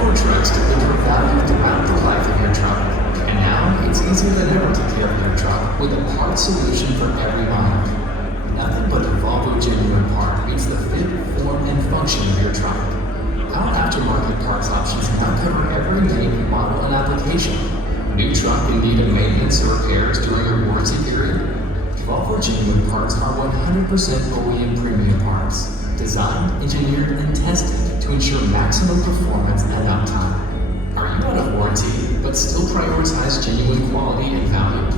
Volvo trucks deliver value throughout the life of your truck. And now, it's easier than ever to care for your truck with a part solution for every mile. Nothing but a Volvo genuine part meets the fit, form, and function of your truck. Our aftermarket parts options now cover every make, model, and application. New truck in need of maintenance or repairs during a warranty period? Volvo genuine parts are 100% OEM premium parts, designed, engineered, and tested to ensure maximum performance and uptime. Are you out of warranty, but still prioritize genuine quality and value?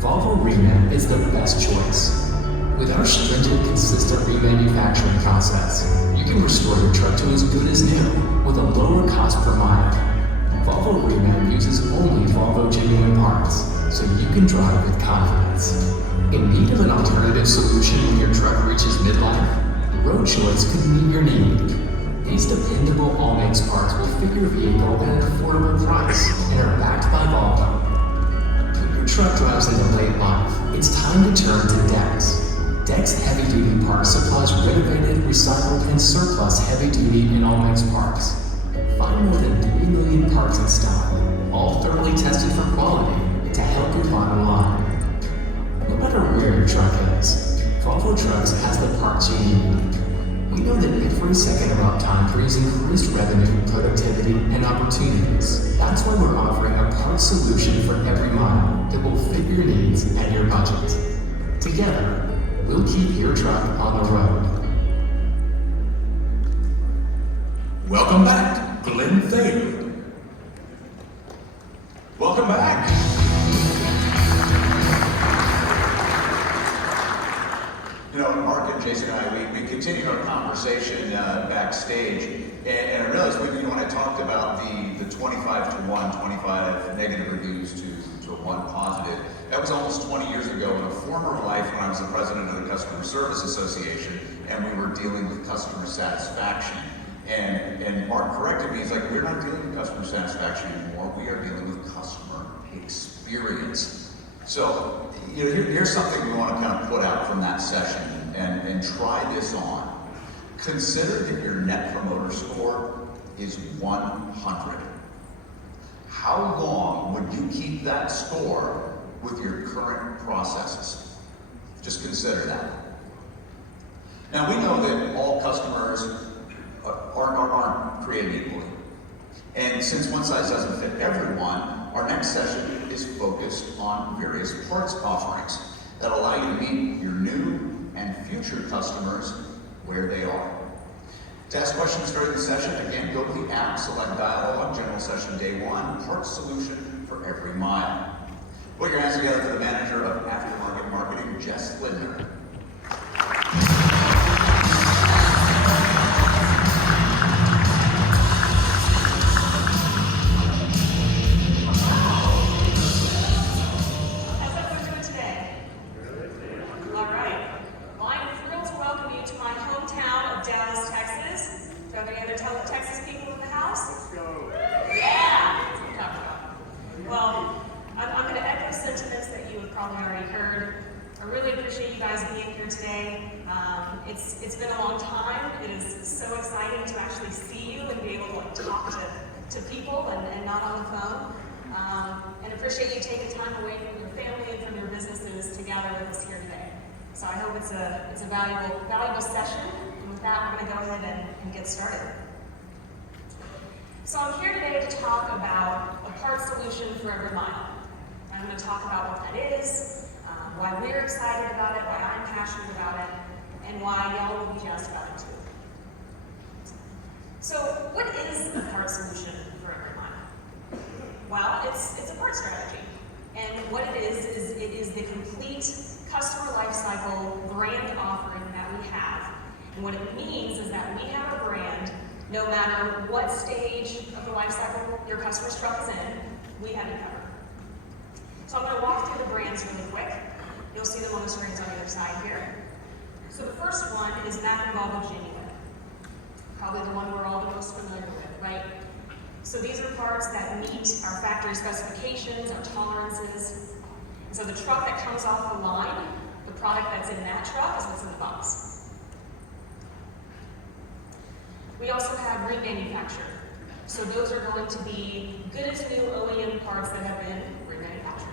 Volvo Reman is the best choice. With our stringent, consistent remanufacturing process, you can restore your truck to as good as new with a lower cost per mile. Volvo Reman uses only Volvo genuine parts, so you can drive with confidence. In need of an alternative solution when your truck reaches midlife? Road Choice could meet your need. These dependable all-makes parts will fit your vehicle at an affordable price and are backed by Volvo. When your truck drives into late life, it's time to turn to Dex. Dex heavy-duty parts supplies renovated, recycled, and surplus heavy-duty and all-makes parts. Find more than 3 million parts in stock, all thoroughly tested for quality to help your bottom line. No matter where your truck is, Volvo Trucks has the parts you need. We know that every second of uptime brings increased revenue, productivity, and opportunities. That's why we're offering a parts solution for every mile that will fit your needs and your budget. Together, we'll keep your truck on the road. Welcome back, Glenn Thayer. Welcome back. You know, Mark and Jason and I, we continued our conversation backstage, and I realized when I talked about the 25 to 1, 25 negative reviews to 1 positive, that was almost 20 years ago in a former life when I was the president of the Customer Service Association, and we were dealing with customer satisfaction. And Mark corrected me, he's like, we're not dealing with customer satisfaction anymore, we are dealing with customer experience. So, you know, here's something we want to kind of put out from that session and try this on. Consider that your Net Promoter Score is 100. How long would you keep that score with your current processes? Just consider that. Now, we know that all customers aren't created equally. And since one size doesn't fit everyone, our next session is focused on various parts offerings that allow you to meet your new and future customers where they are. To ask questions during the session, again, go to the app, select Dialogue, General Session Day 1, Parts Solution for Every Mile. Put your hands together for the Manager of Aftermarket Marketing, Jess Lindner. It's been a long time. It is so exciting to actually see you and be able to talk to people and not on the phone. And appreciate you taking time away from your family and from your businesses to gather with us here today. So I hope it's a valuable session. And with that, we're going to go ahead and get started. So I'm here today to talk about a part solution for every mile. I'm going to talk about what that is, why we're excited about it, why I'm passionate about it, and why y'all will be jazzed about it too. So what is a part solution for every mile? Well, it's a part strategy. And what it is the complete customer lifecycle brand offering that we have. And what it means is that we have a brand, no matter what stage of the lifecycle your customer's truck is in, we have you covered. So I'm going to walk through the brands really quick. You'll see them on the screens on either side here. So the first one is Mack and Volvo Genuine. Probably the one we're all the most familiar with, right? So these are parts that meet our factory specifications, our tolerances. And so the truck that comes off the line, the product that's in that truck is what's in the box. We also have remanufactured. So those are going to be good as new OEM parts that have been remanufactured.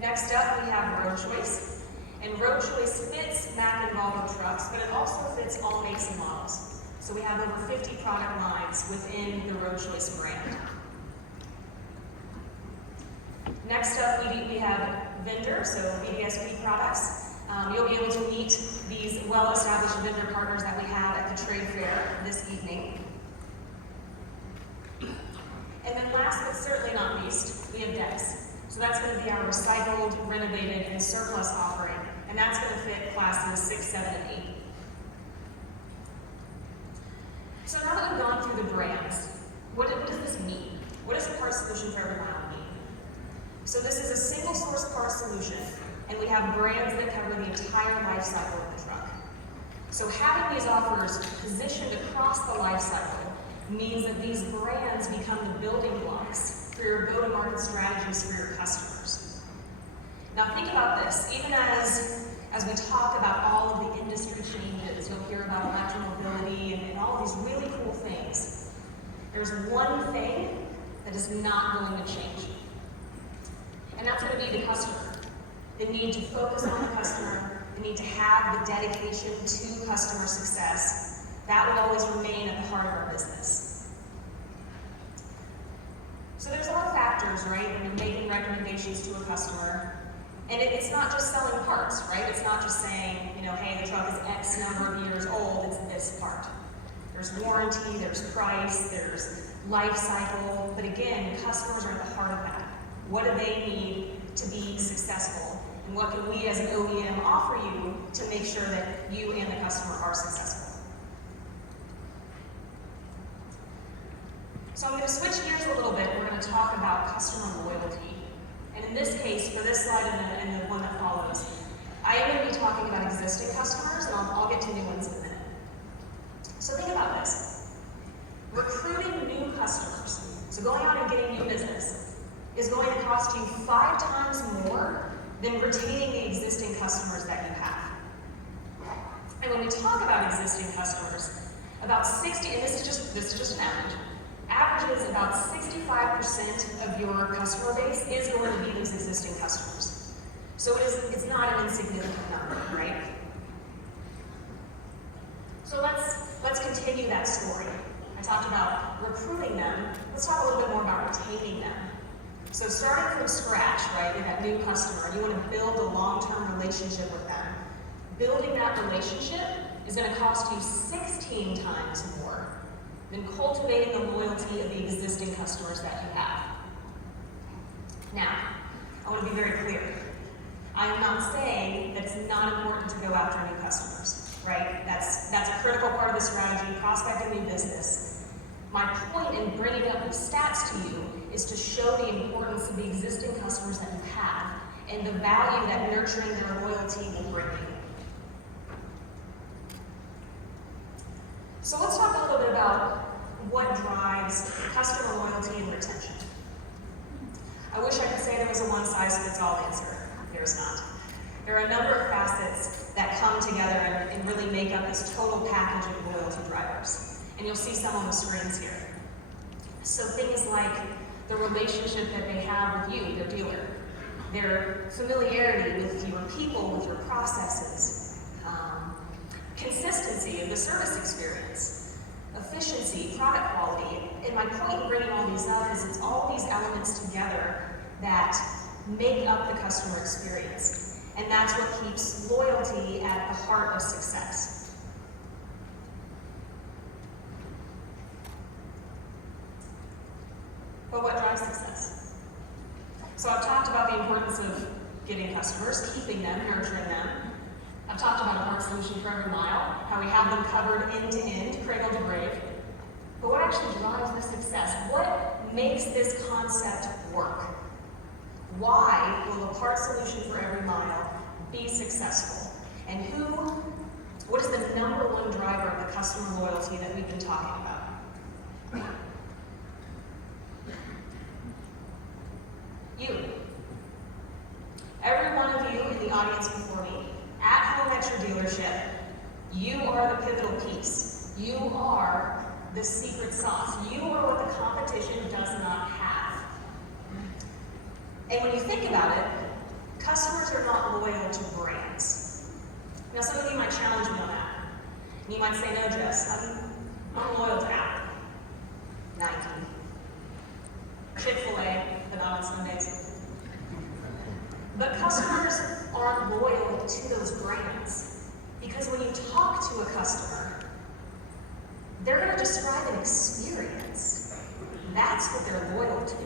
Next up, we have Road Choice. And Road Choice fits Mack and Volvo trucks, but it also fits all makes and models. So we have over 50 product lines within the Road Choice brand. Next up, we have vendor, so VDSP products. You'll be able to meet these well-established vendor partners that we have at the trade fair this evening. And then last but certainly not least, we have decks. So that's going to be our recycled, renovated, and surplus offering. And that's going to fit classes 6, 7, and 8. So now that we've gone through the brands, what does this mean? What does a part solution for every mile mean? So this is a single source part solution, and we have brands that cover the entire life cycle of the truck. So having these offers positioned across the life cycle means that these brands become the building blocks for your go-to-market strategies for your customers. Now think about this, even as we talk about all of the industry changes, you'll hear about electromobility and all of these really cool things. There's one thing that is not going to change. And that's going to be the customer. The need to focus on the customer, the need to have the dedication to customer success. That will always remain at the heart of our business. So there's a lot of factors, right, when you're making recommendations to a customer. And it's not just selling parts, right? It's not just saying, hey, the truck is X number of years old, it's this part. There's warranty, there's price, there's life cycle. But again, customers are at the heart of that. What do they need to be successful? And what can we as an OEM offer you to make sure that you and the customer are successful? So I'm going to switch gears a little bit. We're going to talk about customer loyalty. And in this case, for this slide and the one that follows, I am going to be talking about existing customers, and I'll get to new ones in a minute. So think about this. Recruiting new customers, so going out and getting new business, is going to cost you 5 times more than retaining the existing customers that you have. And when we talk about existing customers, about 60, and this is just an average is about 65% of your customer base is going to be these existing customers. So it's not an insignificant number, right? So let's continue that story. I talked about recruiting them. Let's talk a little bit more about retaining them. So starting from scratch, right, with that new customer, and you want to build a long-term relationship with them. Building that relationship is going to cost you 16 times more than cultivating the loyalty of the existing customers that you have. Now, I want to be very clear. I am not saying that it's not important to go after new customers, right? That's a critical part of the strategy, prospecting new business. My point in bringing up the stats to you is to show the importance of the existing customers that you have and the value that nurturing their loyalty will bring you. So let's talk a little bit about what drives customer loyalty and retention. I wish I could say there was a one-size-fits-all answer. There's not. There are a number of facets that come together and really make up this total package of loyalty drivers. And you'll see some on the screens here. So things like the relationship that they have with you, their dealer, their familiarity with your people, with your processes, consistency of the service experience, efficiency, product quality. And my point in bringing all these up is it's all these elements together that make up the customer experience. And that's what keeps loyalty at the heart of success. But what drives success? So I've talked about the importance of getting customers, keeping them, nurturing them. I've talked about a part solution for every mile, how we have them covered end to end, cradle to grave. But what actually drives the success? What makes this concept work? Why will a part solution for every mile be successful? And what is the #1 driver of the customer loyalty that we've been talking about? You. Every one of you in the audience before me, at home at your dealership, you are the pivotal piece. You are the secret sauce. You are what the competition does not have. And when you think about it, customers are not loyal to brands. Now, some of you might challenge me on that. And you might say, no, Jess, I'm loyal to Apple, Nike, Chick-fil-A, but not on Sundays. But customers aren't loyal to those brands because when you talk to a customer, they're going to describe an experience. That's what they're loyal to.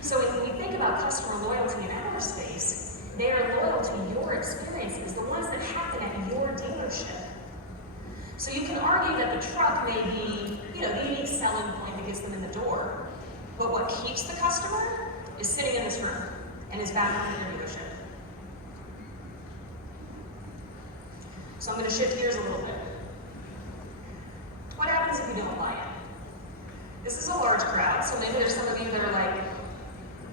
So when we think about customer loyalty in our space, they are loyal to your experiences, the ones that happen at your dealership. So you can argue that the truck may be, the unique selling point that gets them in the door, but what keeps the customer is sitting in this room and is back in their dealership. So I'm going to shift gears a little bit. What happens if you don't buy it? This is a large crowd, so maybe there's some of you that are like,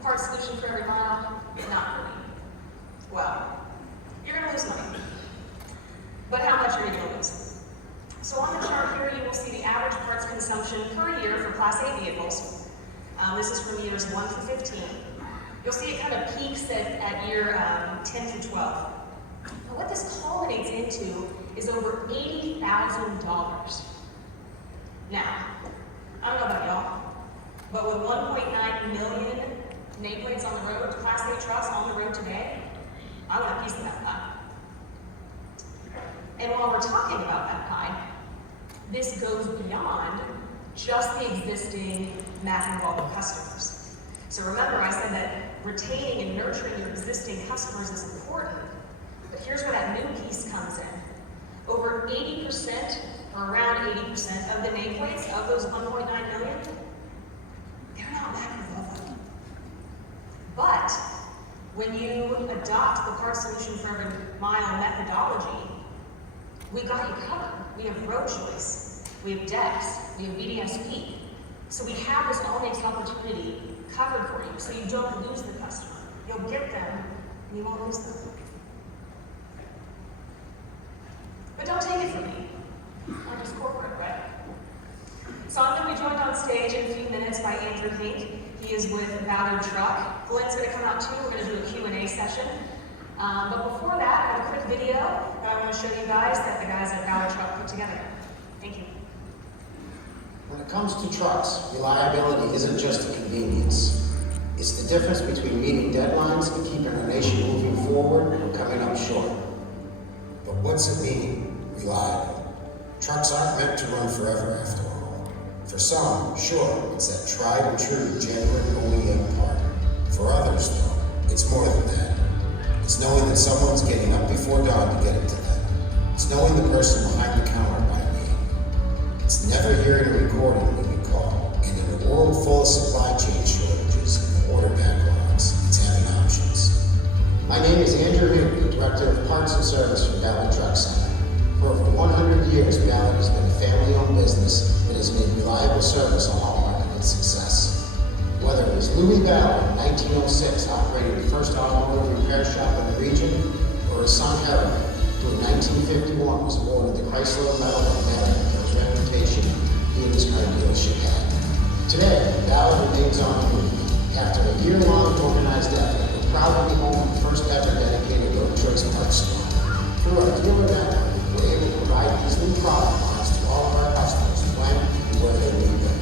part solution for every mile, not for me. Well, you're going to lose money. But how much are you going to lose? So on the chart here, you will see the average parts consumption per year for Class A vehicles. This is from years 1 through 15. You'll see it kind of peaks at year 10 through 12. Now what this culminates into is over $80,000. Now, I don't know about y'all, but with 1.9 million nameplates on the road, Class A trucks on the road today, I want a piece of that pie. And while we're talking about that pie, this goes beyond just the existing Mack and Volvo customers. So remember, I said that retaining and nurturing your existing customers is important, but here's where that new piece comes in. Over 80%, or around 80% of the nameplates of those 1.9 million, they're not Mack and Volvo. But when you adopt the part solution for every mile methodology, we got you covered. We have road choice, we have DEX, we have BDSP. So we have this all-makes opportunity covered for you, so you don't lose the customer. You'll get them, and you won't lose them. But don't take it from me. I'm just corporate, right? So I'm going to be joined on stage in a few minutes by Andrew Hinc. He is with Ballard Truck. Glenn's going to come out too. We're going to do a Q&A session. But before that, I have a quick video that I want to show you guys that the guys at Ballard Truck put together. Thank you. When it comes to trucks, reliability isn't just a convenience. It's the difference between meeting deadlines and keeping our nation moving forward or coming up short. But what's it mean, reliable? Trucks aren't meant to run forever after all. For some, sure, it's that tried and true, genuine OEM part. For others, though, it's more than that. It's knowing that someone's getting up before dawn to get it to them. It's knowing the person behind the counter by name. It's never hearing a recording when you call. And in a world full of supply chain shortages and order backlogs, it's having options. My name is Andrew Hinc, Director of Parts and Service for Ballard Truck Center. For over 100 years, Ballard has been a family-owned business that has made reliable service a hallmark of its success. Whether it was Louis Ballard in 1906 operating the first automotive repair shop in the region, or his son Harold, who in 1951 was awarded the Chrysler Medal of Merit for his reputation he and his car dealership had. Today, Ballard remains on the move. After a year-long organized effort, we're proud to be home to the first ever dedicated road choice parts store. Through our dealer network, we're able to provide these new product lines to all of our customers when and where they need them.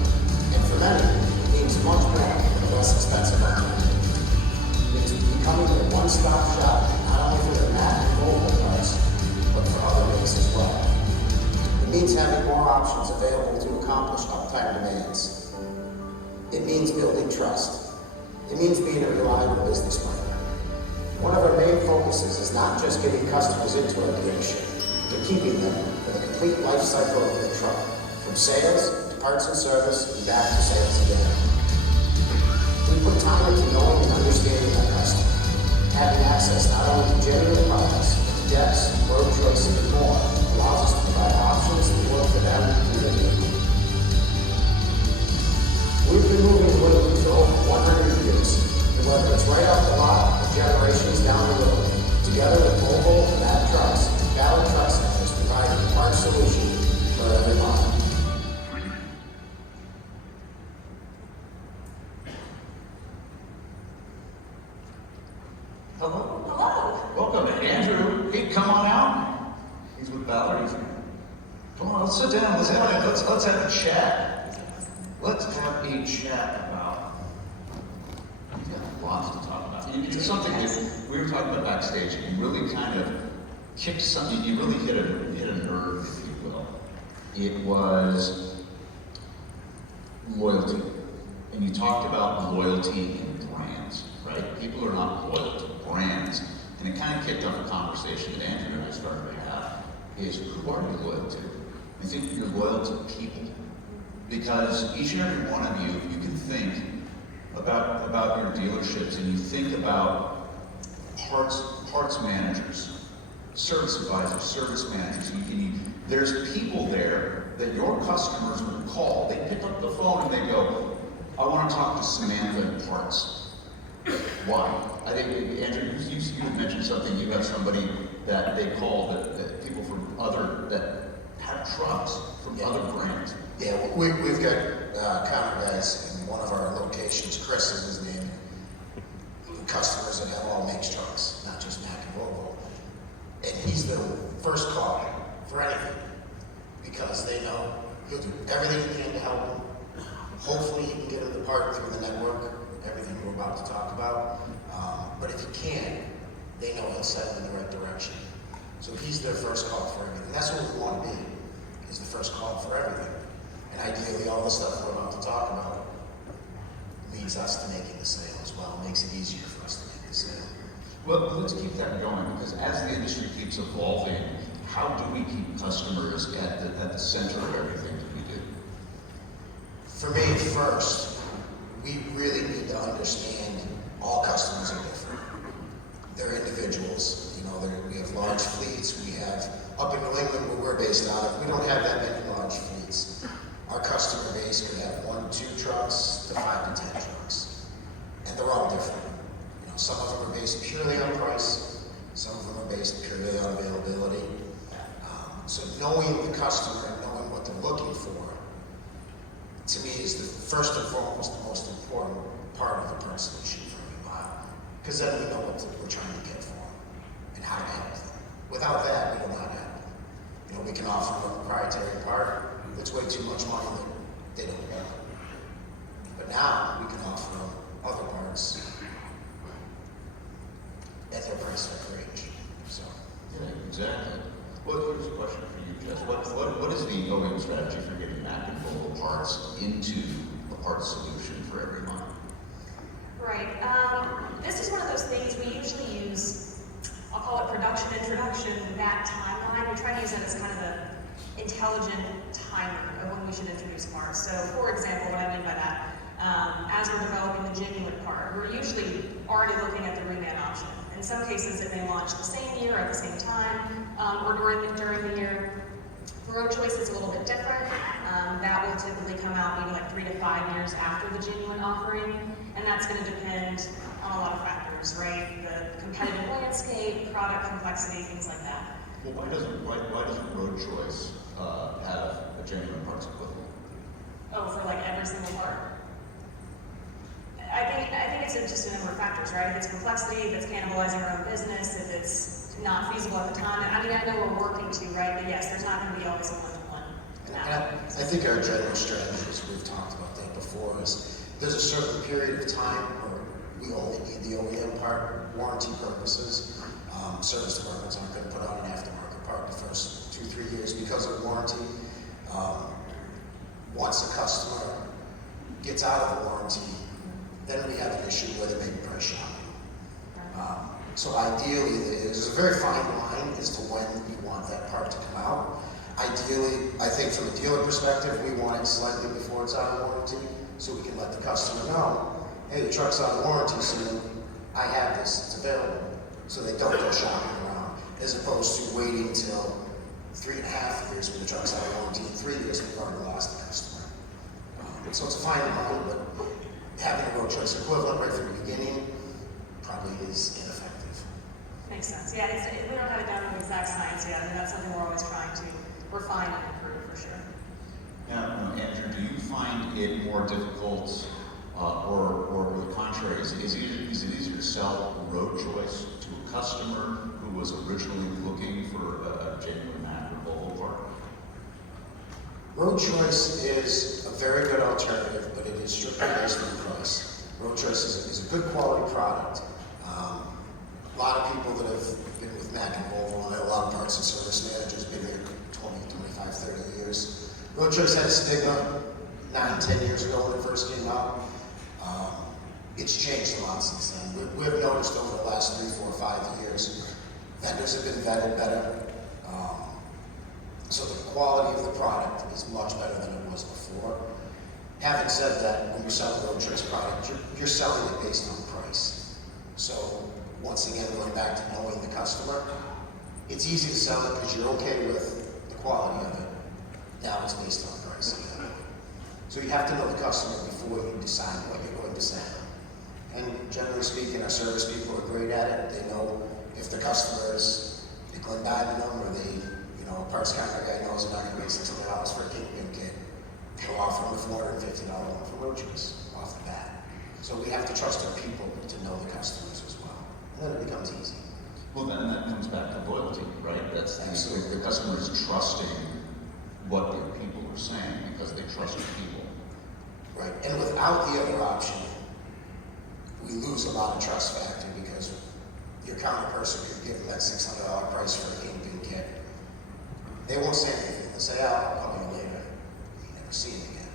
And for many, it means much more than a less expensive alternative. It's becoming a one-stop shop, not only for the Mack and Volvo parts, but for other makes as well. It means having more options available to accomplish uptime demands. It means building trust. It means being a reliable business partner. One of our main focuses is not just getting customers into our dealership, but keeping them for the complete life cycle of their truck, from sales to parts and service and back to sales again. We put time into knowing and understanding our customer, having access not only to genuine products, but to depths, road choice, and more, allows us to provide options that work for them through their vehicle. We've been moving quickly for over 100 years, and whether it's right off the lot or generations down the road, together with Volvo and Mack trucks, Ballard Truck Center is providing a part solution for every model. let's have a chat. Let's have a chat about. We've got lots to talk about. It's something that we were talking about backstage, and you really kind of kicked something. You really hit a nerve, if you will. It was loyalty, and you talked about loyalty in brands, right? People are not loyal to brands, and it kind of kicked off a conversation that Andrew and I started to have. Is who are you loyal to? I think you're loyal to people, because each and every one of you can think about your dealerships, and you think about parts managers, service advisors, service managers. There's people there that your customers would call. They pick up the phone and they go, "I want to talk to Samantha in parts." Why? I think Andrew, you had mentioned something. You have somebody that they call that people from that have trucks from other brands. Yeah, we've got counter guys in one of our locations. Chris is his name. Customers that have all makes trucks, not just Mack and Volvo. And he's the first call for anything, because they know he'll do everything he can to help them. Hopefully he can get them the part through the network, everything we're about to talk about. But if he can't, they know he'll set them in the right direction. So he's their first call for everything. That's what we want to be, is the first call for everything. And ideally, all the stuff we're about to talk about leads us to making the sale as well. It makes it easier for us to make the sale. Well, let's keep that going, because as the industry keeps evolving, how do we keep customers at the center of everything that we do? For me, first, we really need to understand all customers are different. They're individuals. We have large fleets. We have, up in New England where we're based out of, we don't have that many large fleets. Our customer base could have 1 to 2 trucks to 5 to 10 trucks. And they're all different. Some of them are based purely on price. Some of them are based purely on availability. So knowing the customer and knowing what they're looking for, to me, is the first and foremost, the most important part of the part solution for every mile. Because then we know what we're trying to get for them and how to help them. Without that, we don't know how to help them. We can offer them a proprietary part that's way too much money that they don't want. But now we can offer them other parts at their price range. So. Yeah, exactly. Well, here's a question for you, Jess. What is the OEM strategy for getting Mack and Volvo parts into a parts solution for every month? Right. This is one of those things we usually use. I'll call it production introduction, that timeline. We try to use that as kind of an intelligent timer of when we should introduce parts. So, for example, what I mean by that, as we're developing the genuine part, we're usually already looking at the reman option. In some cases, it may launch the same year or at the same time, or during the year. Road choice is a little bit different. That will typically come out maybe like 3 to 5 years after the genuine offering, and that's going to depend on a lot of factors, right? The competitive landscape, product complexity, things like that. Well, why doesn't road choice have a genuine parts equivalent? Oh, for like every single part. I think it's just a number of factors, right? If it's complexity, if it's cannibalizing our own business, if it's not feasible at the time. I know we're working to, right? But yes, there's not going to be always a one-to-one. I think our general strategy, as we've talked about that before, is there's a certain period of time where we only need the OEM part, warranty purposes. Service departments aren't going to put on an aftermarket part the first 2-3 years because of warranty. Once a customer gets out of the warranty, then we have an issue where they may be price shopping. So ideally, there's a very fine line as to when you want that part to come out. Ideally, I think from a dealer perspective, we want it slightly before it's out of warranty, so we can let the customer know, hey, the truck's out of warranty soon, I have this, it's available. So they don't go shopping around, as opposed to waiting till 3.5 years when the truck's out of warranty, and 3 years we've already lost the customer. So it's a fine line, but having a road choice equivalent right from the beginning probably is ineffective. Makes sense. Yeah, we don't have it down to the exact science yet, and that's something we're always trying to refine and improve for sure. Now, Andrew, do you find it more difficult, or the contrary, is it easier to sell road choice to a customer who was originally looking for a genuine Mack or Volvo part? Road Choice is a very good alternative, but it is strictly based on price. Road Choice is a good quality product. A lot of people that have been with Mack and Volvo, and a lot of parts and service managers been here 20, 25, 30 years. Road Choice had a stigma 9, 10 years ago when it first came out. It's changed a lot since then. We've noticed over the last 3, 4, 5 years, vendors have been vetted better. So the quality of the product is much better than it was before. Having said that, when you're selling a Road Choice product, you're selling it based on price. So once again, going back to knowing the customer, it's easy to sell it because you're okay with the quality of it. Now it's based on price again. So you have to know the customer before you decide what you're going to sell. And generally speaking, our service people are great at it. They know if the customer is nickel and diming them, or a parts counter guy knows they're not going to pay $600 for a kingpin kit. They'll offer them a $450 one for Road Choice off the bat. So we have to trust our people to know the customers as well. And then it becomes easy. Well, then that comes back to loyalty, right? That's the customer is trusting what their people are saying because they trust your people. Right, and without the other option, we lose a lot of trust factor because your counter person could give them that $600 price for a kingpin kit. They won't say anything. They'll say, I'll call you later. You never see it again.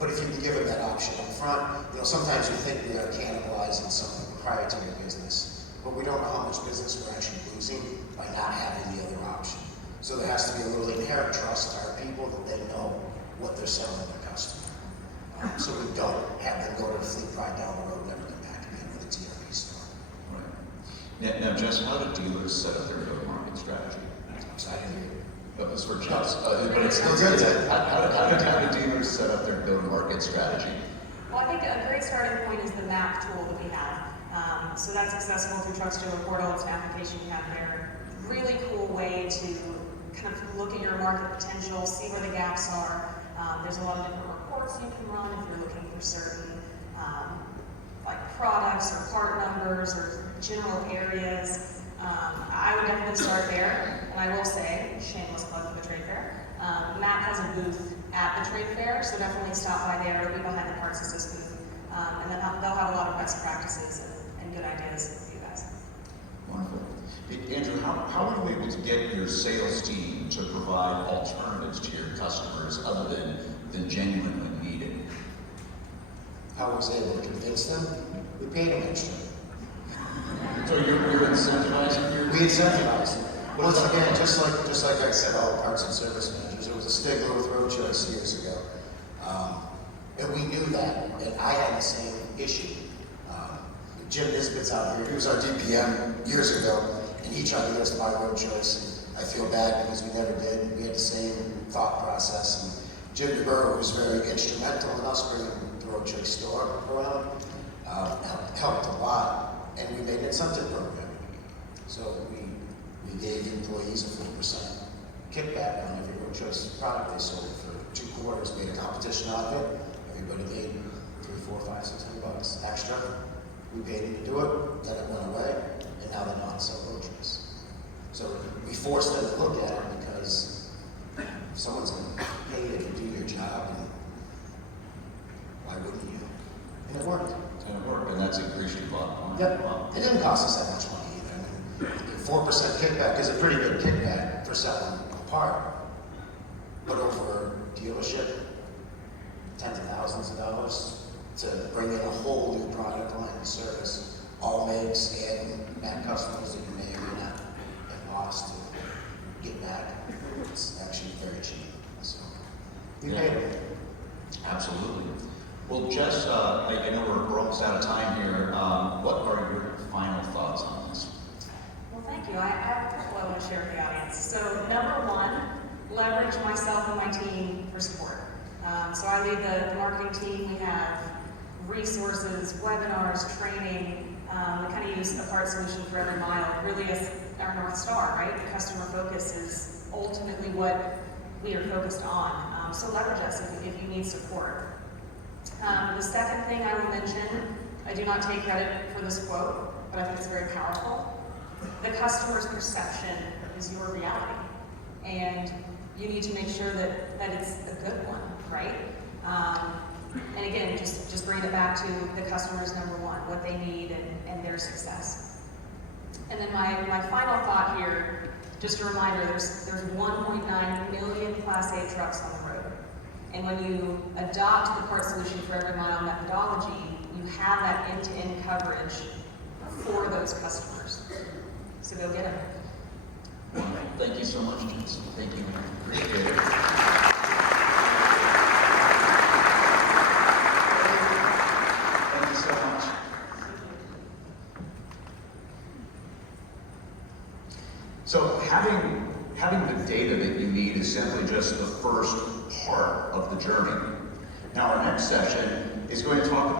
But if you can give them that option up front, sometimes we think we are cannibalizing some proprietary business, but we don't know how much business we're actually losing by not having the other option. So there has to be a little inherent trust to our people that they know what they're selling to their customer. So we don't have them go to the fleet ride down the road and never come back again with a TRP store. Right. Now, Jess, how do dealers set up their go-to-market strategy? That was for Jess. How do dealers set up their go-to-market strategy? Well, I think a great starting point is the Mack tool that we have. So that's accessible through Trucks Dealer Portal. It's an application you have there. Really cool way to kind of look at your market potential, see where the gaps are. There's a lot of different reports you can run if you're looking for certain like products or part numbers or general areas. I would definitely start there, and I will say, shameless plug for the trade fair, Matt has a booth at the trade fair, so definitely stop by there, be behind the parts assist booth, and then they'll have a lot of best practices and good ideas for you guys. Wonderful. Andrew, how are you able to get your sales team to provide alternatives to your customers other than genuinely needed? How was I able to convince them? We paid them extra. So you're incentivizing your... We incentivize them. Once again, just like I said, all parts and service managers, there was a stigma with Road Choice years ago. And we knew that, and I had the same issue. Jim Nisbet's out here, he was our DPM years ago, and he tried to get us to buy Road Choice, and I feel bad because we never did. We had the same thought process, and Jim DeBurr was very instrumental in us bringing the Road Choice store around, helped a lot, and we made an incentive program. So we gave employees a 4% kickback on every Road Choice product they sold for 2 quarters, made a competition out of it. Everybody made $3, $4, $5, $600 extra. We paid them to do it, then it went away, and now they're not sell Road Choice. So we forced them to look at it because someone's going to pay you to do your job, and why wouldn't you? And it worked. And that's increased your bottom line. Yep. Wow. It didn't cost us that much money either. I mean, 4% kickback is a pretty good kickback for selling a part. But over a dealership, tens of thousands of dollars to bring in a whole new product line and service, all makes and Mack customers that you may or may not have lost to get back. It's actually very cheap. So we paid it. Absolutely. Well, Jess, I know we're almost out of time here. What are your final thoughts on this? Well, thank you. I have a couple I want to share with the audience. So, number one, leverage myself and my team for support. So I lead the marketing team. We have resources, webinars, training. We kind of use a part solution for every mile. It really is our North Star, right? The customer focus is ultimately what we are focused on. So leverage us if you need support. The second thing I will mention, I do not take credit for this quote, but I think it's very powerful. The customer's perception is your reality. And you need to make sure that it's a good one, right? And again, just bring it back to the customer's number one, what they need and their success. And then my final thought here, just a reminder, there's 1.9 million Class 8 trucks on the road. And when you adopt the part solution for every mile methodology, you have that end-to-end coverage for those customers. So go get them. Thank you so much, Jensen. Thank you. Appreciate it. Thank you so much. So having the data that you need is simply just the first part of the journey. Now our next session is going to talk